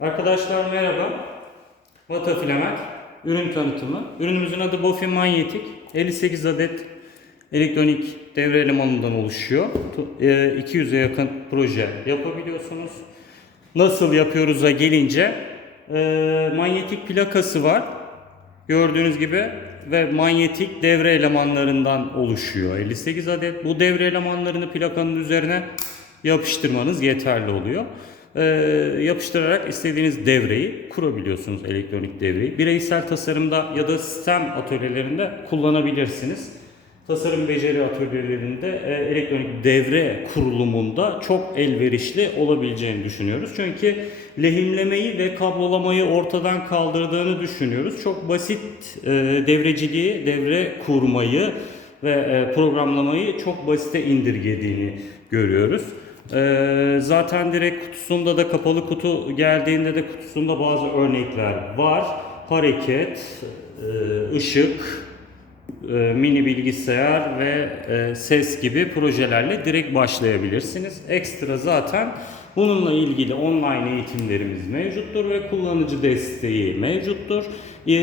Arkadaşlar merhaba. Vata Filament ürün tanıtımı. Ürünümüzün adı Bofin Manyetik. 58 adet elektronik devre elemanından oluşuyor. Tu- e, 200'e yakın proje yapabiliyorsunuz. Nasıl yapıyoruz'a gelince e, manyetik plakası var. Gördüğünüz gibi ve manyetik devre elemanlarından oluşuyor. 58 adet. Bu devre elemanlarını plakanın üzerine yapıştırmanız yeterli oluyor. Ee, yapıştırarak istediğiniz devreyi kurabiliyorsunuz elektronik devreyi. Bireysel tasarımda ya da sistem atölyelerinde kullanabilirsiniz. Tasarım beceri atölyelerinde e, elektronik devre kurulumunda çok elverişli olabileceğini düşünüyoruz. Çünkü lehimlemeyi ve kablolamayı ortadan kaldırdığını düşünüyoruz. Çok basit e, devreciliği, devre kurmayı ve e, programlamayı çok basite indirgediğini görüyoruz. E, zaten direkt kutusunda da kapalı kutu geldiğinde de kutusunda bazı örnekler var. Hareket, e, ışık, mini bilgisayar ve e, ses gibi projelerle direkt başlayabilirsiniz. Ekstra zaten bununla ilgili online eğitimlerimiz mevcuttur ve kullanıcı desteği mevcuttur. E,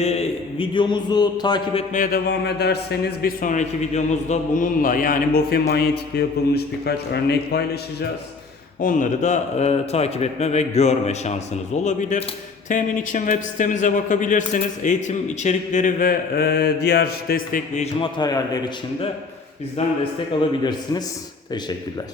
videomuzu takip etmeye devam ederseniz bir sonraki videomuzda bununla yani Bofi manyetikle yapılmış birkaç örnek paylaşacağız. Onları da e, takip etme ve görme şansınız olabilir. Temin için web sitemize bakabilirsiniz. Eğitim içerikleri ve e, diğer destekleyici materyaller için de bizden destek alabilirsiniz. Teşekkürler.